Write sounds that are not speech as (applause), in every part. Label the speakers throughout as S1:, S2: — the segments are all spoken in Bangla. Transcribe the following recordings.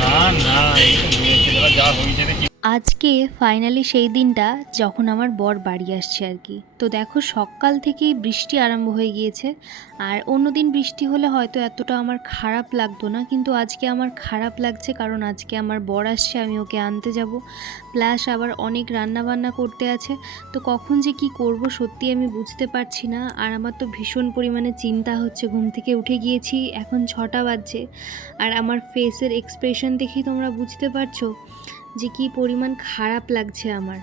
S1: না না এই তো মেয়ে ছেলেরা যা হয়েছে দেখি
S2: আজকে ফাইনালি সেই দিনটা যখন আমার বর বাড়ি আসছে আর কি। তো দেখো সকাল থেকেই বৃষ্টি আরম্ভ হয়ে গিয়েছে। আর অন্যদিন বৃষ্টি হলে হয়তো এতটা আমার খারাপ লাগতো না, কিন্তু আজকে আমার খারাপ লাগছে কারণ আজকে আমার বর আসছে, আমি ওকে আনতে যাব। প্লাস আবার অনেক রান্না বান্না করতে আছে। তো কখন যে কি করব সত্যি আমি বুঝতে পারছি না। আর আমার তো ভীষণ পরিমাণে চিন্তা হচ্ছে, ঘুম থেকে উঠে গিয়েছি, এখন ছটা বাজছে। আর আমার ফেসের এক্সপ্রেশন দেখেই তোমরা বুঝতে পারছ যে কি পরিমাণ খারাপ লাগছে আমার।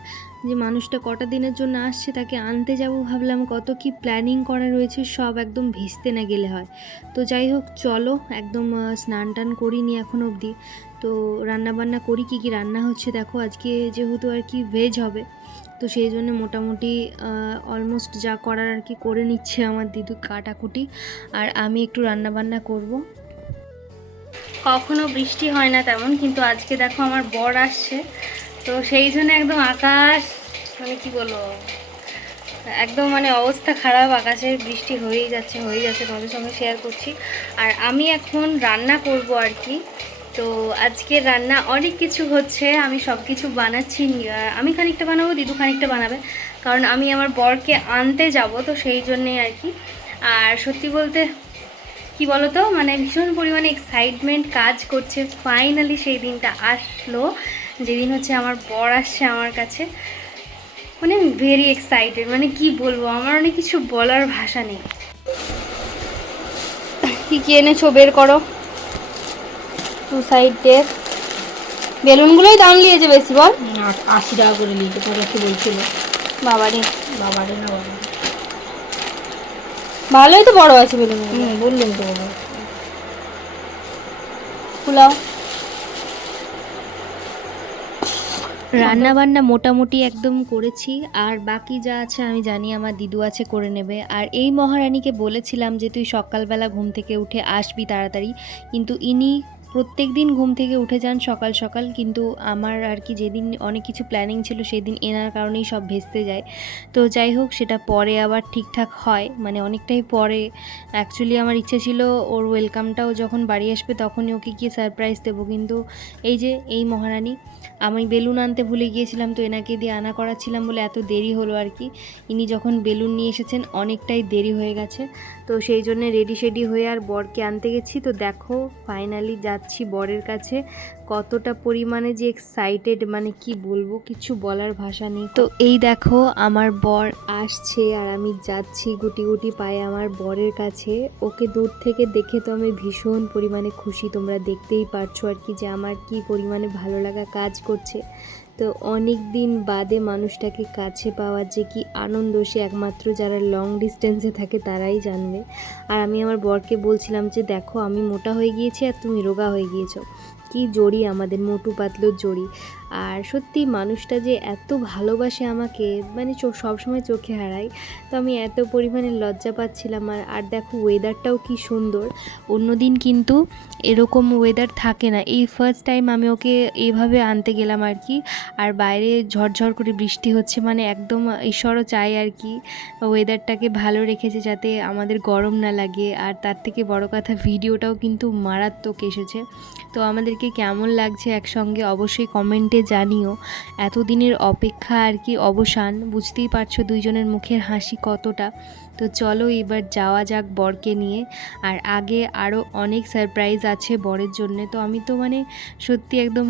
S2: যে মানুষটা কটা দিনের জন্য আসছে তাকে আনতে যাব ভাবলাম, কত কি প্ল্যানিং করা রয়েছে সব একদম ভেস্তে না গেলে হয়। তো যাই হোক, চলো একদম স্নান টান করিনি এখন অবধি। তো রান্না বান্না করি, কি কি রান্না হচ্ছে দেখো, আজকে যেহেতু আর কি ভেজ হবে, তো সেই জন্য মোটামুটি অলমোস্ট যা করার আর কি করে নিচ্ছে আমার দিদু কাটাকুটি। আর আমি একটু রান্না বান্না করব। কখনো বৃষ্টি হয় না তেমন, কিন্তু আজকে দেখো আমার বর আসছে। তো সেই জন্য একদম আকাশ মানে কি বলব, একদম মানে অবস্থা খারাপ আকাশের বৃষ্টি হয়েই যাচ্ছে হয়েই যাচ্ছে, তোমাদের সঙ্গে শেয়ার করছি। আর আমি এখন রান্না করব আর কি। তো আজকে রান্না অনেক কিছু হচ্ছে, আমি সব কিছু বানাচ্ছি আমি খানিকটা বানাবো, দিদু খানিকটা বানাবে। কারণ আমি আমার বরকে আনতে যাব, তো সেই জন্যে আর কি। আর সত্যি বলতে কি বলতো? মানে ভীষণ পরিমাণে এক্সাইটমেন্ট কাজ করছে। ফাইনালি সেই দিনটা আসলো। যেদিন হচ্ছে আমার বর আসছে আমার কাছে। মানে ভেরি এক্সাইটেড মানে কি বলব? আমার অনেক কিছু বলার ভাষা নেই। কি কি এনেছো বের করো? টু সাইড ডেক বেলুনগুলোই দাম নিয়েছে বেশি বল।
S3: আশি টাকা করে নিয়েছে। তোরা কি বলছিল।
S2: বাবারে।
S3: বাবারে না বাবা
S2: ভালোই তো বড় আছে
S3: হুম বললাম তো
S2: পোলাও। রান্না বান্না মোটামুটি একদম করেছি আর বাকি যা আছে আমি জানি আমার দিদু আছে করে নেবে। আর এই মহারানীকে বলেছিলাম যে তুই সকালবেলা ঘুম থেকে উঠে আসবি তাড়াতাড়ি। কিন্তু ইনি প্রত্যেক দিন ঘুম থেকে উঠে যান সকাল সকাল, কিন্তু আমার আর কি যেদিন অনেক কিছু প্ল্যানিং ছিল সেই দিন এনার কারণেই সব ভেস্তে যায়। তো যাই হোক, সেটা পরে আবার ঠিকঠাক হয় মানে অনেকটাই পরে। অ্যাকচুয়ালি আমার ইচ্ছে ছিল ওর ওয়েলকামটাও যখন বাড়ি আসবে তখনই ওকে গিয়ে সারপ্রাইজ দেবো, কিন্তু এই যে এই মহারানী, আমি বেলুন আনতে ভুলে গিয়েছিলাম তো এনাকে দিয়ে আনা করাচ্ছিলাম বলে এত দেরি হলো আর কি। ইনি যখন বেলুন নিয়ে এসেছেন অনেকটাই দেরি হয়ে গেছে। তো সেই জন্য রেডি শেডি হয়ে আর বরকে আনতে গেছি। তো দেখো ফাইনালি যাচ্ছি বরের কাছে কতটা পরিমাণে যে এক্সাইটেড মানে কি বলব, কিছু বলার ভাষা নেই। তো এই দেখো, আমার বর আসছে আর আমি যাচ্ছি গুটি গুটি পায়ে আমার বরের কাছে। ওকে দূর থেকে দেখে তো আমি ভীষণ পরিমাণে খুশি, তোমরা দেখতেই পারছ আর কি যে আমার কি পরিমাণে ভালো লাগা কাজ করছে। তো অনেক দিন বাদে মানুষটাকে কাছে পাওয়ার যে কি আনন্দ, সে একমাত্র যারা লং ডিস্টেন্সে থাকে তারাই জানবে। আর আমি আমার বরকে বলছিলাম যে, দেখো, আমি মোটা হয়ে গিয়েছি আর তুমি রোগা হয়ে গিয়েছো। কি জড়ি আমাদের, মোটু পাতলোর জড়ি আর সত্যি মানুষটা যে এত ভালোবাসে আমাকে মানে সবসময় চোখে হারাই তো আমি এত পরিমাণে লজ্জা পাচ্ছিলাম আর আর দেখো ওয়েদারটাও কি সুন্দর। অন্যদিন কিন্তু এরকম ওয়েদার থাকে না। এই ফার্স্ট টাইম আমি ওকে এইভাবে আনতে গেলাম আর কি। আর বাইরে ঝরঝর করে বৃষ্টি হচ্ছে মানে একদম ঈশ্বরও চাই আর কি ওয়েদারটাকে ভালো রেখেছে যাতে আমাদের গরম না লাগে। আর তার থেকে বড় কথা ভিডিওটাও কিন্তু মারাত্মক এসেছে। তো আমাদেরকে কেমন লাগছে একসঙ্গে অবশ্যই কমেন্টে জানিও, এতদিনের অপেক্ষা আর কি অবসান, বুঝতেই পারছ দুইজনের মুখের হাসি কতটা। তো চলো এবার যাওয়া যাক বরকে নিয়ে। আর আগে আরও অনেক সারপ্রাইজ আছে বরের জন্যে। তো আমি তো মানে সত্যি একদম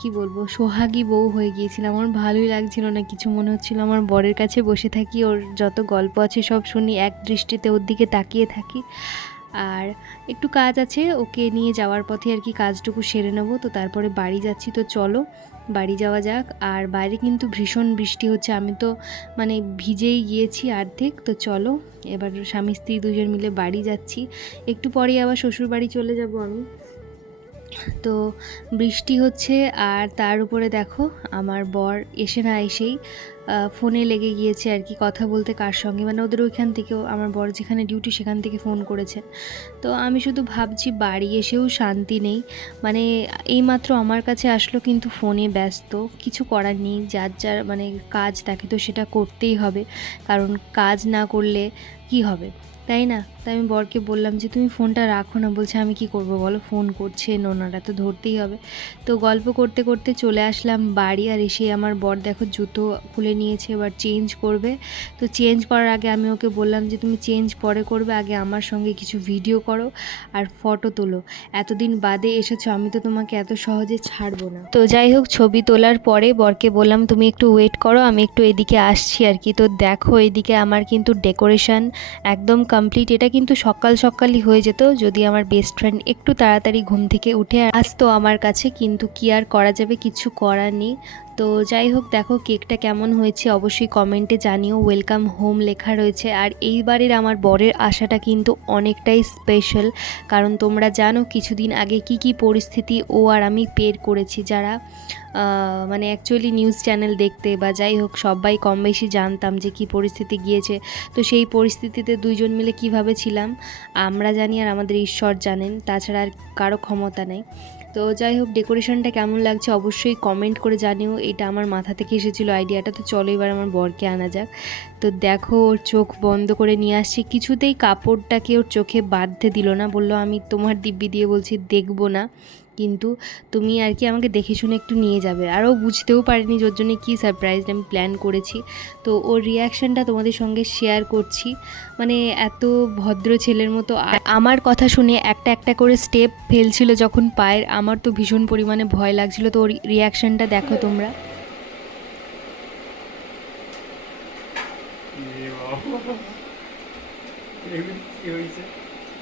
S2: কি বলব, সোহাগী বউ হয়ে গিয়েছিলাম। আমার ভালোই লাগছিল না, কিছু মনে হচ্ছিল আমার বরের কাছে বসে থাকি, ওর যত গল্প আছে সব শুনি, এক দৃষ্টিতে ওর দিকে তাকিয়ে থাকি। আর একটু কাজ আছে, ওকে নিয়ে যাওয়ার পথে আর কি কাজটুকু সেরে নেব। তো তারপরে বাড়ি যাচ্ছি, তো চলো বাড়ি যাওয়া যাক। আর বাইরে কিন্তু ভীষণ বৃষ্টি হচ্ছে, আমি তো মানে ভিজেই গিয়েছি অর্ধেক। তো চলো, এবার স্বামী স্ত্রী দুজন মিলে বাড়ি যাচ্ছি। একটু পরে আবার শ্বশুর বাড়ি চলে যাব আমি। তো বৃষ্টি হচ্ছে আর তার উপরে দেখো আমার বর এসে না এসেই ফোনে লেগে গিয়েছে আর কি কথা বলতে কার সঙ্গে। মানে ওদের ওইখান থেকেও, আমার বর যেখানে ডিউটি সেখান থেকে ফোন করেছে। তো আমি শুধু ভাবছি বাড়ি এসেও শান্তি নেই। মানে এইমাত্র আমার কাছে আসলো কিন্তু ফোনে ব্যস্ত, কিছু করার নেই। যার যার মানে কাজ তাকে তো সেটা করতেই হবে। কারণ কাজ না করলে কি হবে? তাই না? তাই আমি বরকে বললাম যে, তুমি ফোনটা রাখো না। বলছে, আমি কি করব বলো? ফোন করছে, নোনারা তো ধরতেই হবে। তো গল্প করতে করতে চলে আসলাম বাড়ি আর এসে আমার বর দেখো জুতো খুলে নিয়েছে, এবার চেঞ্জ করবে। তো চেঞ্জ করার আগে আমি ওকে বললাম যে, তুমি চেঞ্জ পরে করবে, আগে আমার সঙ্গে কিছু ভিডিও করো আর ফটো তোলো। এতদিন বাদে এসেছ, আমি তো তোমাকে এত সহজে ছাড়বো না। তো যাই হোক, ছবি তোলার পরে বরকে বললাম, তুমি একটু ওয়েট করো, আমি একটু এদিকে আসছি আর কি। তো দেখো এদিকে আমার কিন্তু ডেকোরেশন একদম কমপ্লিট। এটা কিন্তু সকাল সকালই হয়ে যেত যদি আমার বেস্ট ফ্রেন্ড একটু তাড়াতাড়ি ঘুম থেকে উঠে আসতো আমার কাছে, কিন্তু কি আর করা যাবে? কিছু করার নেই। তো যাই হোক, দেখো কেকটা কেমন হয়েছে। অবশ্যই কমেন্টে জানিও। ওয়েলকাম হোম লেখা রয়েছে। আর এইবারের আমার বরের আশাটা কিন্তু অনেকটাই স্পেশাল কারণ তোমরা জানো কিছুদিন আগে কি কি পরিস্থিতি ও আর আমি পের করেছি। যারা মানে অ্যাকচুয়ালি নিউজ চ্যানেল দেখতে বা যাই হোক, সবাই কম বেশি জানতাম যে কি পরিস্থিতি গিয়েছে। তো সেই পরিস্থিতিতে দুইজন মিলে কীভাবে ছিলাম, আমরা জানি আর আমাদের ঈশ্বর জানেন। তাছাড়া আর কারও ক্ষমতা নেই। তো যাই হোক ডেকোরেশনটা কেমন লাগছে অবশ্যই কমেন্ট করে জানিও। এটা আমার মাথা থেকে এসেছিল আইডিয়াটা তো চলো এবার আমার বরকে আনা যাক। তো দেখো, ওর চোখ বন্ধ করে নিয়ে আসছে। কিছুতেই কাপড়টাকে ওর চোখে বাঁধতে দিল না, বলল আমি তোমার দিব্যি দিয়ে বলছি দেখব না। কিন্তু তুমি আর কি আমাকে দেখে শুনে একটু নিয়ে যাবে। আর ও বুঝতেও পারেনি যে ওর জন্য কী সারপ্রাইজ আমি প্ল্যান করেছি। তো ওর রিয়াকশানটা তোমাদের সঙ্গে শেয়ার করছি। মানে এত ভদ্র ছেলের মতো আর আমার কথা শুনে একটা একটা করে স্টেপ ফেলছিল যখন পায়ের আমার তো ভীষণ পরিমাণে ভয় লাগছিল। তো ওর রিয়াকশানটা দেখো তোমরা।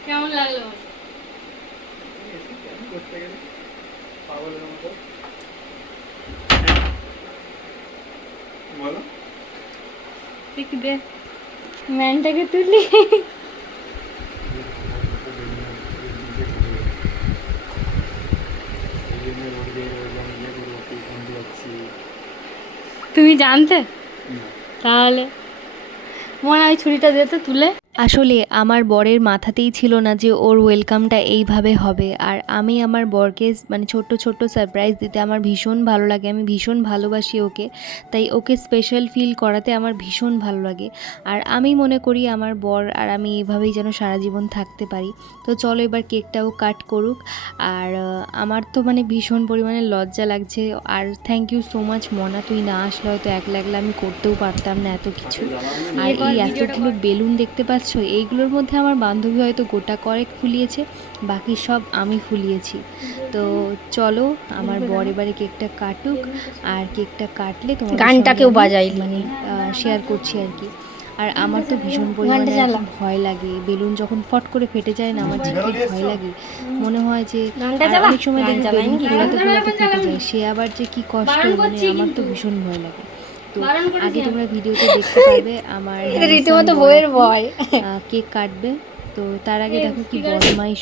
S3: কেমন লাগল?
S4: করতে গেলে পাগলের মতো বলো
S3: একটু দে ম্যানটাকে তুলি। তুমি জানতে? তাহলে। মনে হয় ছুরিটা দিতে তুলে।
S2: আসলে আমার বরের মাথাতেই ছিল না যে ওর ওয়েলকামটা এইভাবে হবে। আর আমি আমার বরকে মানে ছোট্ট ছোট্ট সারপ্রাইজ দিতে আমার ভীষণ ভালো লাগে আমি ভীষণ ভালোবাসি ওকে। তাই ওকে স্পেশাল ফিল করাতে আমার ভীষণ ভালো লাগে। আর আমি মনে করি আমার বর আর আমি এইভাবেই যেন সারা জীবন থাকতে পারি। তো চলো এবার কেকটাও কাট করুক। আর আমার তো মানে ভীষণ পরিমাণে লজ্জা লাগছে। আর thank you so much Mona তুই না আসলে হয়তো এক লাগলে আমি করতেও পারতাম না এত কিছু। আর এই এতগুলো বেলুন দেখতে পাচ্ছ এইগুলোর মধ্যে আমার বান্ধবী হয়তো গোটা কয়েক ফুলিয়েছে বাকি সব আমি ফুলিয়েছি। তো চলো আমার বর এবারে কেকটা কাটুক আর কেকটা কাটলে তোমার
S3: গানটাকেও বাজাই
S2: মানে শেয়ার করছি আর কি। আর আমার তো ভীষণ পরিমাণে ভয় লাগে। বেলুন যখন ফট করে ফেটে যায় না আমার যে ভয় লাগে। মনে হয় যে অনেক সময় দেখি বেলুন
S3: নাকি?
S2: ফোলাতে ফোলাতে ফেটে যায় সে আবার যে কি কষ্ট মানে আমার তো ভীষণ ভয় লাগে। তো আগে তোমরা ভিডিওতে দেখতে পাবে আমার (laughs)
S3: রীতিমতো বইয়ের ভয়।
S2: কেক কাটবে। তো তার আগে দেখো কি বদমাইশ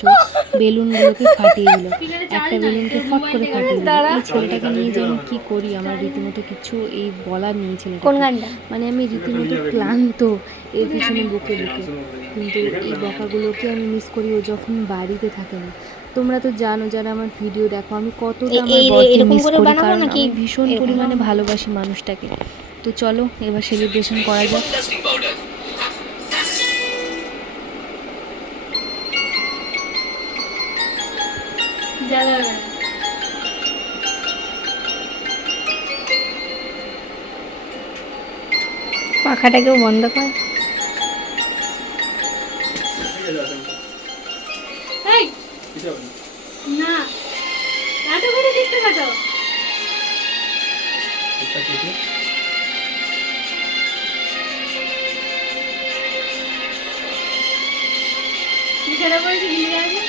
S2: বেলুনগুলোকে ফাটিয়ে দিল। (laughs) একটা বেলুনকে ফট করে ফাটিয়ে দিল। এই ছেলেটাকে নিয়ে যে আমি কি করি? আমার রীতিমতো কিছু এই বলার নেই ছেলেটা মানে আমি রীতিমতো ক্লান্ত এর পিছনে বুকে বুকে। কিন্তু এই বকাগুলোকে আমি মিস করি ও যখন বাড়িতে থাকে না তোমরা তো জানো যারা আমার ভিডিও দেখো আমি কতটা আমার বরকে মিস
S3: করি
S2: কারণ
S3: নাকি?
S2: আমি ভীষণ পরিমাণে ভালোবাসি মানুষটাকে। তো চলো এবার সেলিব্রেশন করা যাক।
S3: পাখাটাকেও বন্ধ কর।
S4: না।
S3: কাটো করে দেখতে কাটো
S4: একটা কেটে
S3: লিখাটা পড়েছো কি লিখা আছে?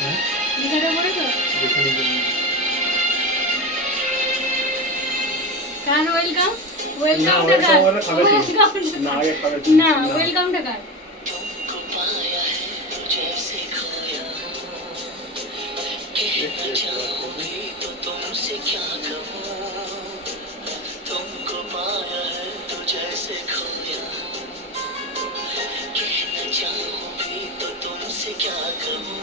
S4: হ্যাঁ।
S3: লিখাটা পড়েছো?
S4: দেখে
S3: ওয়েলকাম
S4: না,
S3: ওয়েলকামটা কার?
S4: না
S3: ওয়েলকামটা কার?
S5: क्या कहूँ तुमको पाया है तो जैसे खोया। कहना चाहूँ भी तो तुमसे क्या कहूँ?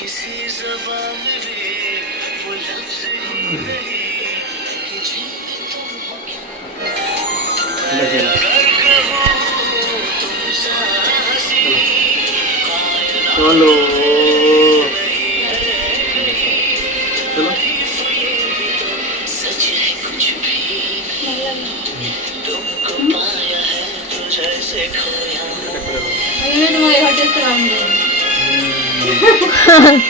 S5: किसी जबान में भी वो लफ्ज ही नहीं कि जिनमें तुम हो क्या?
S3: 呵
S4: 呵。